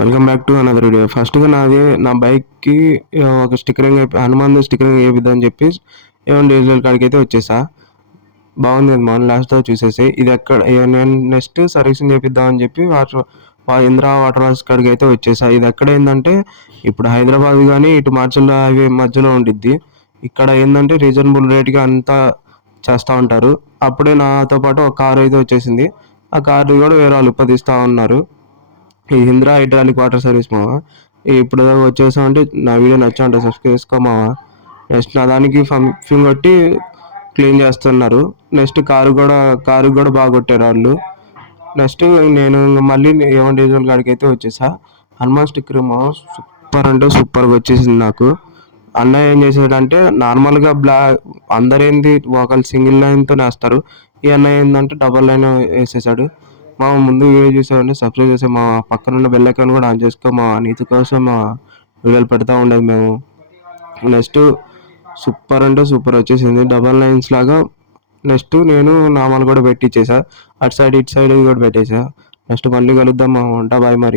Welcome back to another video. ఫస్ట్గా నా బైక్కి ఒక స్టిక్కరింగ్ హనుమాన్ స్టిక్కరింగ్ వేపిద్దామని చెప్పి ఏమన్నా డీజిల్ కాడికి అయితే వచ్చేసా. బాగుంది అది మార్నింగ్ లాస్ట్తో చూసేసి ఇది ఎక్కడ నేను నెక్స్ట్ సర్వీసింగ్ చేపిద్దామని చెప్పి ఇంద్రా వాటర్ వర్క్స్ కాడికి అయితే వచ్చేసా. ఇది ఎక్కడ ఏంటంటే ఇప్పుడు హైదరాబాద్ కానీ ఇటు మార్చల్ హైవే మధ్యలో ఉండిద్ది. ఇక్కడ ఏంటంటే రీజనబుల్ రేట్గా అంతా చేస్తూ ఉంటారు. అప్పుడే నాతో పాటు ఒక కారు అయితే వచ్చేసింది. ఆ కారు కూడా వేరే వాళ్ళు ఉపదిస్తూ ఉన్నారు. ఈ ఇంద్రా హైడ్రాలిక్ వాటర్ సర్వీస్ మావా. ఇప్పుడు వచ్చేసామంటే నా వీడియో నచ్చా సబ్స్క్రైబ్ చేసుకో మావా. నెక్స్ట్ నా దానికి ఫింగ్ కొట్టి క్లీన్ చేస్తున్నారు. నెక్స్ట్ కారు కూడా బాగా కొట్టారు వాళ్ళు. నెక్స్ట్ నేను మళ్ళీ ఏమన్నా డీజిల్ కాడికి అయితే వచ్చేసా. హనుమాన్ స్టిక్కర్ మావా సూపర్ అంటే సూపర్గా వచ్చేసింది నాకు. అన్న ఏం చేసాడంటే నార్మల్గా అందరేంది ఒకళ్ళు సింగిల్ లైన్తో వేస్తారు. ఈ అన్న ఏంటంటే డబల్ లైన్ వేసేసాడు. మా ముందు వీడియో చూసామంటే సబ్స్క్రైబ్ చేసి మా పక్కన ఉన్న బెల్ ఐకాన్ కూడా ఆన్ చేసుకో మా నీతి కోసం మా వీడియోలు పెడతా ఉండేది మేము. నెక్స్ట్ సూపర్ అంటే సూపర్ వచ్చేసింది డబల్ లైన్స్ లాగా. నెక్స్ట్ నేను నామాలు కూడా పెట్టించేసా. అటు సైడ్ ఇటు సైడ్ కూడా పెట్టేసా. నెక్స్ట్ మళ్ళీ కలుద్దాం మా ఉంటా బాయ్ మరి.